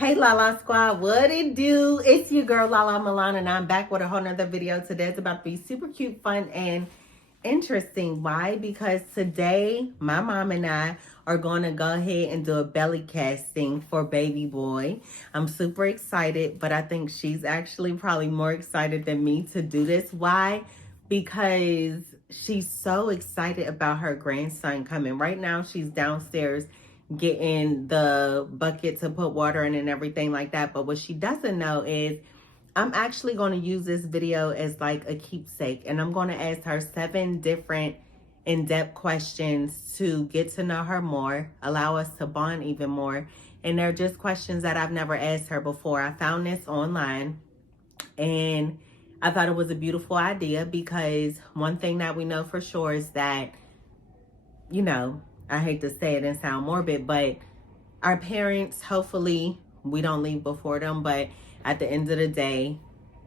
Hey LaLa Squad, what it do? It's your girl Lalamilan, and I'm back with a whole nother video. Today it's about to be super cute, fun, and interesting. Why? Because today my mom and I are going to go ahead and do a belly casting for baby boy. I'm super excited, but I think she's actually probably more excited than me to do this. Why? Because she's so excited about her grandson coming. Right now she's downstairs getting the bucket to put water in and everything like that. But what she doesn't know is I'm actually going to use this video as like a keepsake, and I'm going to ask her 7 different in-depth questions to get to know her more, allow us to bond even more. And they're just questions that I've never asked her before. I found this online and I thought it was a beautiful idea because one thing that we know for sure is that, you know, I hate to say it and sound morbid, but our parents, hopefully we don't leave before them, but at the end of the day,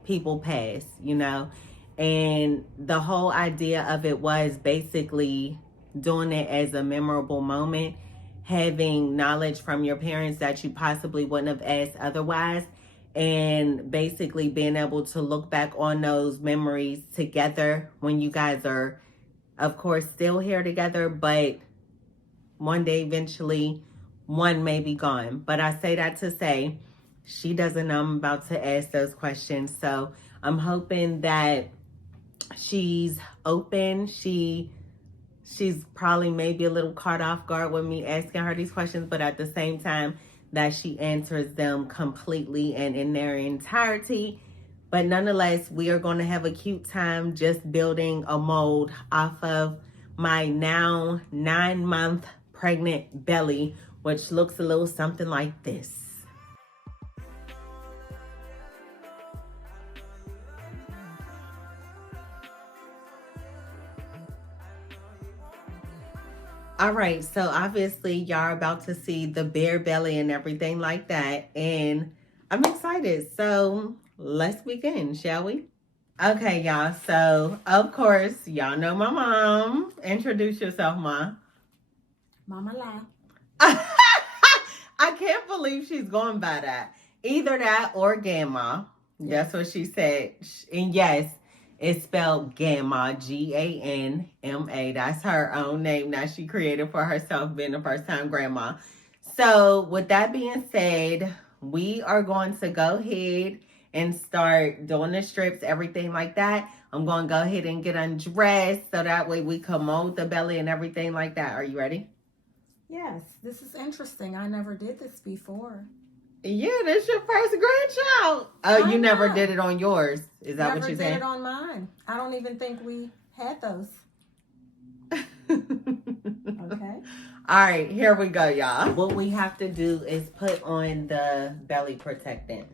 people pass, you know? And the whole idea of it was basically doing it as a memorable moment, having knowledge from your parents that you possibly wouldn't have asked otherwise, and basically being able to look back on those memories together when you guys are, of course, still here together, but one day eventually one may be gone. But I say that to say she doesn't know I'm about to ask those questions. So I'm hoping that she's open. She's probably maybe a little caught off guard with me asking her these questions, but at the same time that she answers them completely and in their entirety. But nonetheless, we are going to have a cute time just building a mold off of my now 9-month pregnant belly, which looks a little something like this. All right, so obviously y'all are about to see the bare belly and everything like that, and I'm excited. So let's begin, shall we? Okay, y'all. So of course, y'all know my mom. Introduce yourself, Ma. Mama La. I can't believe she's going by that. Either that or Gamma. Yes. That's what she said. And yes, it's spelled Gamma, G-A-N-M-A. That's her own name that she created for herself, being the first time grandma. So with that being said, we are going to go ahead and start doing the strips, everything like that. I'm going to go ahead and get undressed so that way we can mold the belly and everything like that. Are you ready? Yes, this is interesting. I never did this before. Yeah, this your first grandchild. Oh, you never did it on yours. Is that what you're saying? Never did it on mine. I don't even think we had those. Okay. All right, here we go, y'all. What we have to do is put on the belly protectant.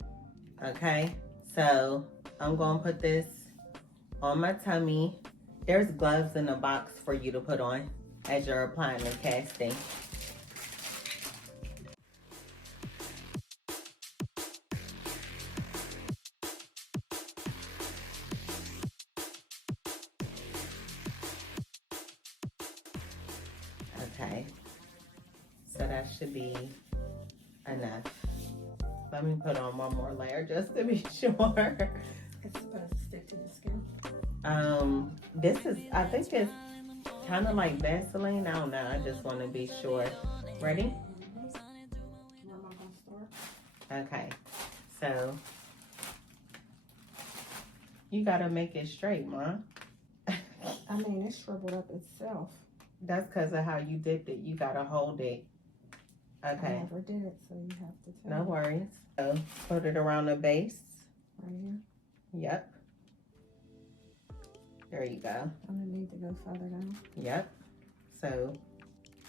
Okay, so I'm going to put this on my tummy. There's gloves in the box for you to put on as you're applying the casting. Okay, so that should be enough. Let me put on one more layer just to be sure. It's supposed to stick to the skin. This is, I think it's kind of like Vaseline. I don't know. I just want to be sure. Ready? Mama gonna start. Okay. So you gotta make it straight, Ma. I mean, it shriveled up itself. That's because of how you dipped it. You gotta hold it. Okay. I never did it, so you have to tell No me. worries. So put it around the base. Right here. Yep. There you go. I'm gonna need to go further down. Yep. So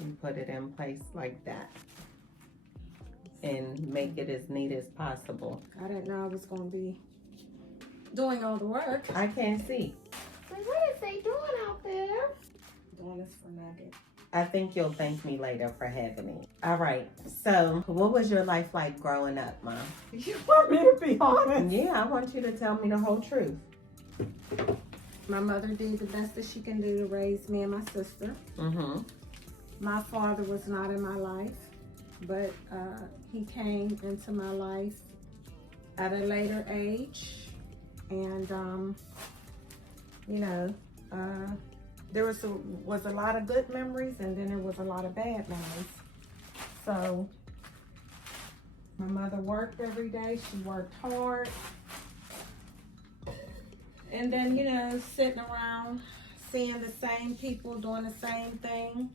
you put it in place like that and make it as neat as possible. I didn't know I was gonna be doing all the work. I can't see. Like, what is they doing out there? Doing this for Nugget. I think you'll thank me later for having it. All right. So what was your life like growing up, Mom? You want me to be honest? Yeah, I want you to tell me the whole truth. My mother did the best that she can do to raise me and my sister. Mm-hmm. My father was not in my life. but he came into my life at a later age, and you know, there was a lot of good memories, and then there was a lot of bad memories. So my mother worked every day. She worked hard. And then, you know, sitting around seeing the same people doing the same thing.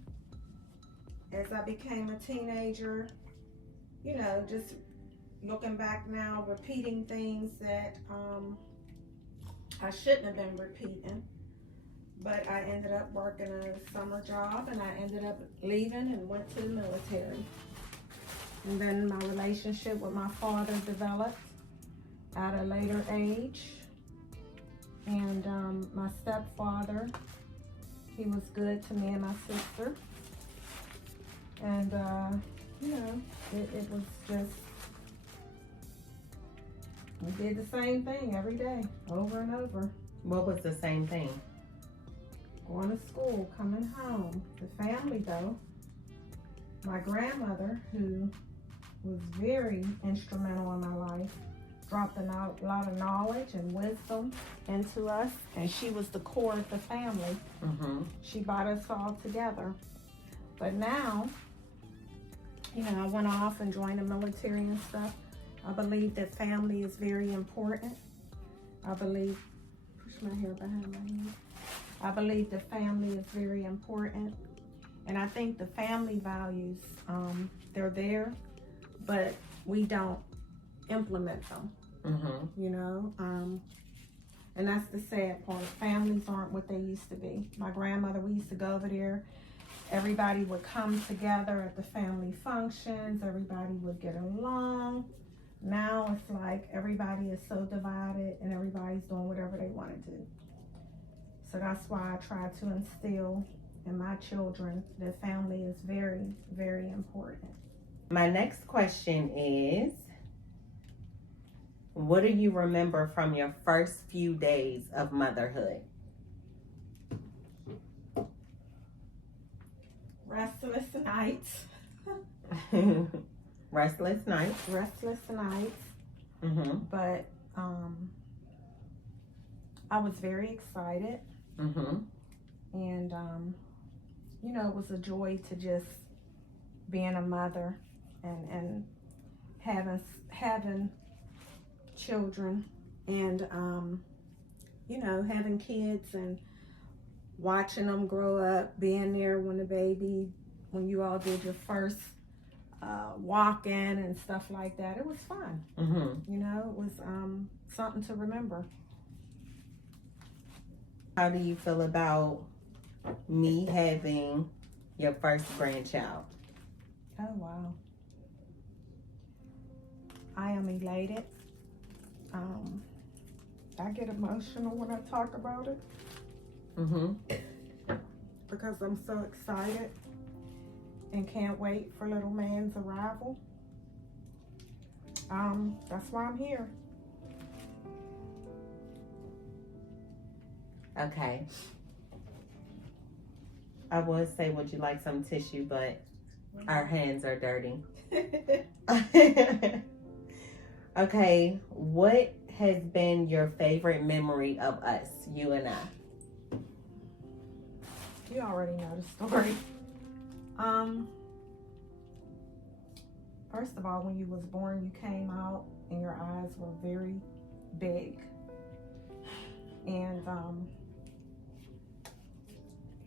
As I became a teenager, you know, just looking back now, repeating things that I shouldn't have been repeating. But I ended up working a summer job, and I ended up leaving and went to the military. And then my relationship with my father developed at a later age. And my stepfather, he was good to me and my sister. And, you know, it was just, we did the same thing every day, over and over. What was the same thing? Going to school, coming home. The family, though. My grandmother, who was very instrumental in my life, dropped a lot of knowledge and wisdom into us, and she was the core of the family. Mm-hmm. She brought us all together. But now, you know, I went off and joined the military and stuff. I believe that family is very important. I believe, push my hair behind my head. I believe the family is very important. And I think the family values, they're there, but we don't implement them. Mm-hmm. You know, and that's the sad part. Families aren't what they used to be. My grandmother, we used to go over there. Everybody would come together at the family functions. Everybody would get along. Now it's like everybody is so divided and everybody's doing whatever they want to do. So that's why I try to instill in my children that family is very, very important. My next question is, what do you remember from your first few days of motherhood? Restless nights. Restless nights. Restless nights. Mm-hmm. But I was very excited. Mm-hmm. And, you know, it was a joy to just being a mother and having children and, you know, having kids and watching them grow up, being there when you all did your first walk-in and stuff like that. It was fun. Mm-hmm. You know, it was something to remember. How do you feel about me having your first grandchild? Oh, wow. I am elated. I get emotional when I talk about it. Mm-hmm. Because I'm so excited and can't wait for little man's arrival. That's why I'm here. Okay. I would say, would you like some tissue, but our hands are dirty. Okay, what has been your favorite memory of us, you and I? You already know the story. First of all, when you was born, you came out and your eyes were very big. And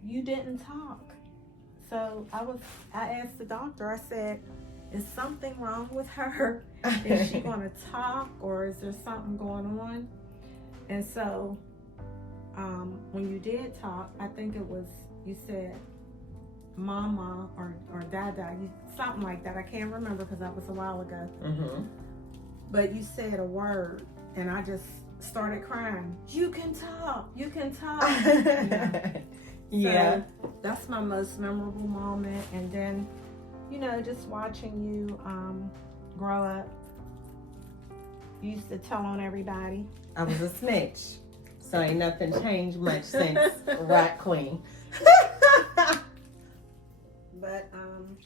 you didn't talk. So I asked the doctor, I said, is something wrong with her? Is she gonna talk, or is there something going on? And so when you did talk, I think it was, you said mama or dada, something like that. I can't remember because that was a while ago. Mm-hmm. But you said a word and I just started crying. You can talk. You can talk. Yeah. So that's my most memorable moment. And then, you know, just watching you grow up. You used to tell on everybody. I was a snitch. So ain't nothing changed much since Rat Queen. But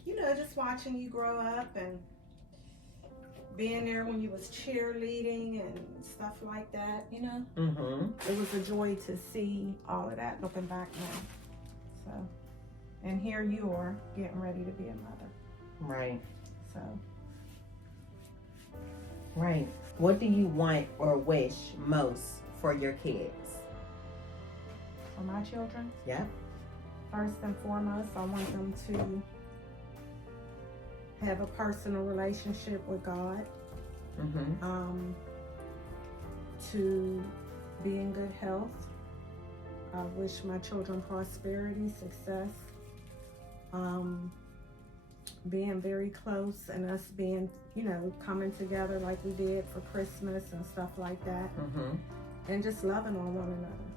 just watching you grow up and being there when you was cheerleading and stuff like that. Mm-hmm. It was a joy to see all of that looking back now. So, and here you are getting ready to be a mother. Right. So, Right. What do you want or wish most for your kids? for my children, Yep. first and foremost, I want them to have a personal relationship with God, Mm-hmm. to be in good health. I wish my children prosperity, success, being very close, and us being, coming together like we did for Christmas and stuff like that, Mm-hmm. and just loving on one another.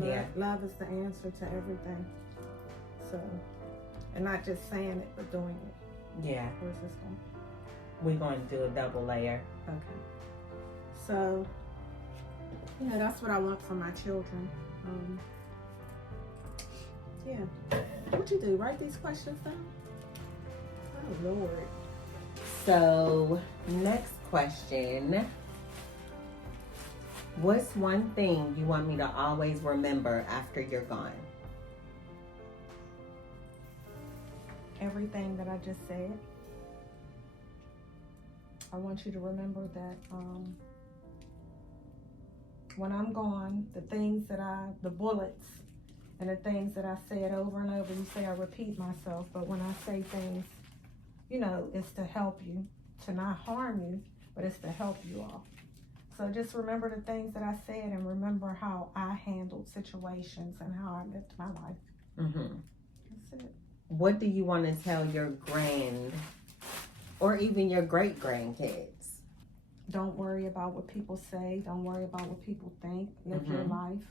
Yeah. Love is the answer to everything. So, and not just saying it, but doing it. Yeah. Where's this going? We're going to do a double layer. Okay. So, that's what I want for my children. Yeah. What you do? Write these questions down? Oh, Lord. So, next question. What's one thing you want me to always remember after you're gone? Everything that I just said. I want you to remember that when I'm gone, the bullets and the things that I said over and over, you say I repeat myself, but when I say things, it's to help you, to not harm you, but it's to help you all. So just remember the things that I said and remember how I handled situations and how I lived my life. Mm-hmm. That's it. What do you want to tell your or even your great grandkids? Don't worry about what people say. Don't worry about what people think. Live your life.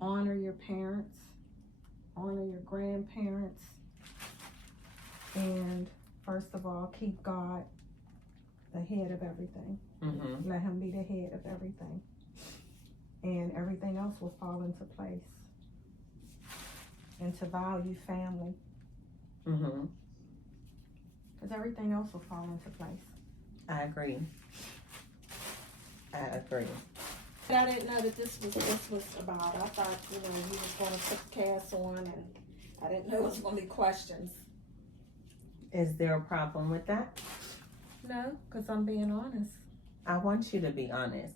Honor your parents. Honor your grandparents. And first of all, keep God the head of everything. Mm-hmm. Let him be the head of everything. And everything else will fall into place. And to value family. Mm-hmm. Because everything else will fall into place. I agree. But I didn't know that this was about. I thought, you was going to put the cast on, and I didn't know it was going to be questions. Is there a problem with that? No, because I'm being honest. I want you to be honest.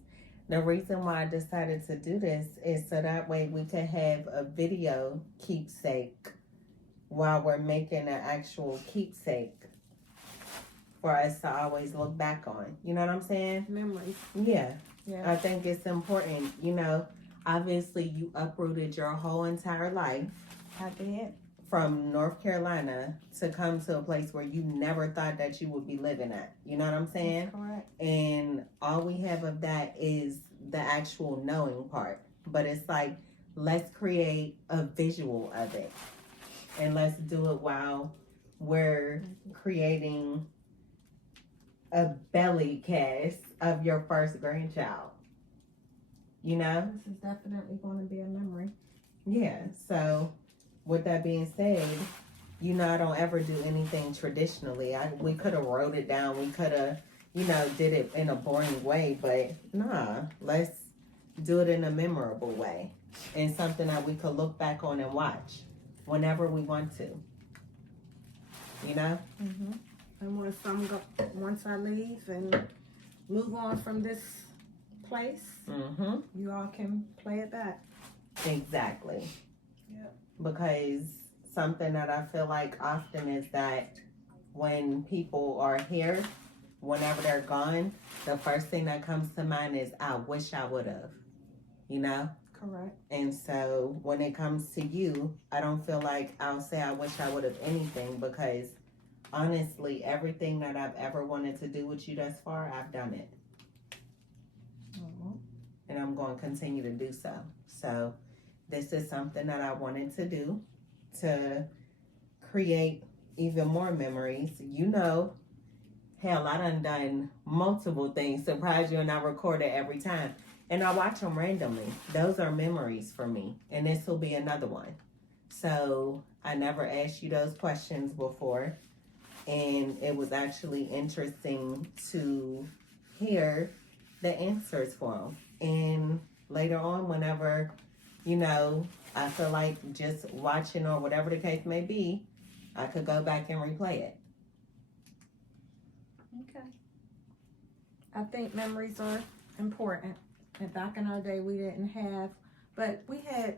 The reason why I decided to do this is so that way we could have a video keepsake while we're making an actual keepsake for us to always look back on. You know what I'm saying? Memories. Yeah. Yeah. I think it's important. Obviously you uprooted your whole entire life. I did. From North Carolina to come to a place where you never thought that you would be living at. You know what I'm saying? That's correct. And all we have of that is the actual knowing part. But it's like, let's create a visual of it. And let's do it while we're creating a belly cast of your first grandchild. You know? This is definitely going to be a memory. Yeah. So with that being said, I don't ever do anything traditionally. We could have wrote it down. We could have, did it in a boring way. But nah, let's do it in a memorable way. And something that we could look back on and watch whenever we want to. Mm-hmm. And once I leave and move on from this place, you all can play it back. Exactly. Yep. Because something that I feel like often is that when people are here, whenever they're gone, the first thing that comes to mind is, I wish I would have, Correct. And so when it comes to you, I don't feel like I'll say I wish I would have anything, because honestly, everything that I've ever wanted to do with you thus far, I've done it. Mm-hmm. And I'm going to continue to do so. So this is something that I wanted to do to create even more memories. Hell, I done multiple things. Surprise you, and I record it every time. And I watch them randomly. Those are memories for me. And this will be another one. So I never asked you those questions before. And it was actually interesting to hear the answers for them. And later on, whenever, I feel like just watching or whatever the case may be, I could go back and replay it. Okay. I think memories are important. And back in our day, we didn't have, but we had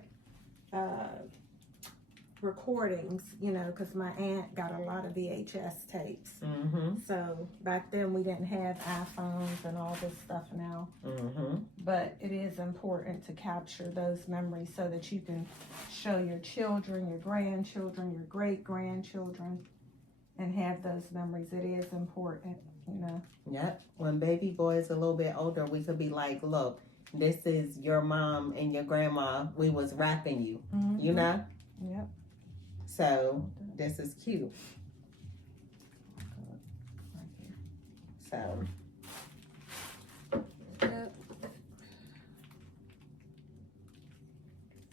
recordings, because my aunt got a lot of VHS tapes. Mm-hmm. So back then we didn't have iPhones and all this stuff now. Mm-hmm. But it is important to capture those memories so that you can show your children, your grandchildren, your great-grandchildren, and have those memories. It is important, Yep. When baby boy is a little bit older, we could be like, look, this is your mom and your grandma. We was rapping you, Yep. So this is cute. So. Yep.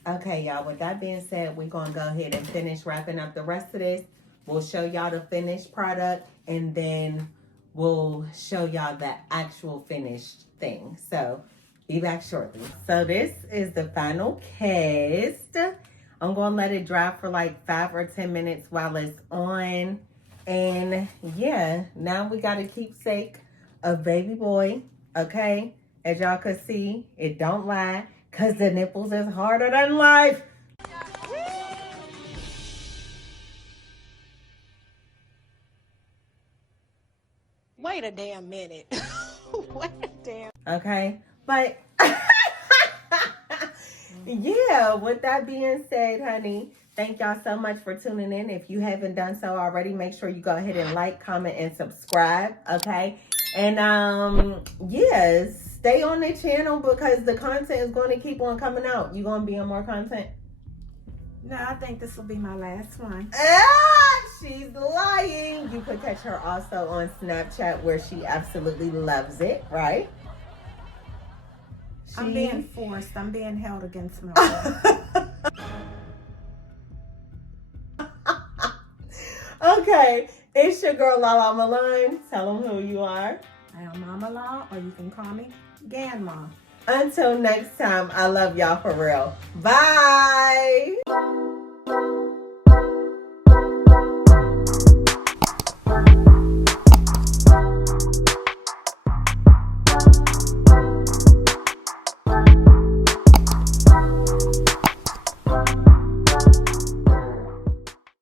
Okay, y'all. With that being said, we're going to go ahead and finish wrapping up the rest of this. We'll show y'all the finished product, and then we'll show y'all the actual finished thing. So, be back shortly. So, this is the final cast. I'm going to let it dry for like 5 or 10 minutes while it's on. And, yeah, now we got a keepsake of baby boy, okay? As y'all can see, it don't lie. Because the nipples is harder than life. Wait a damn minute. Wait a damn. Okay. But, yeah, with that being said, honey, thank y'all so much for tuning in. If you haven't done so already, make sure you go ahead and like, comment, and subscribe, okay? And, yes. Stay on the channel because the content is going to keep on coming out. You going to be on more content? No, I think this will be my last one. She's lying. You could catch her also on Snapchat where she absolutely loves it, right? I'm being forced. I'm being held against my will. Okay, it's your girl Lalamilan. Tell them who you are. I am Mama Law, or you can call me Grandma. Until next time, I love y'all for real. Bye.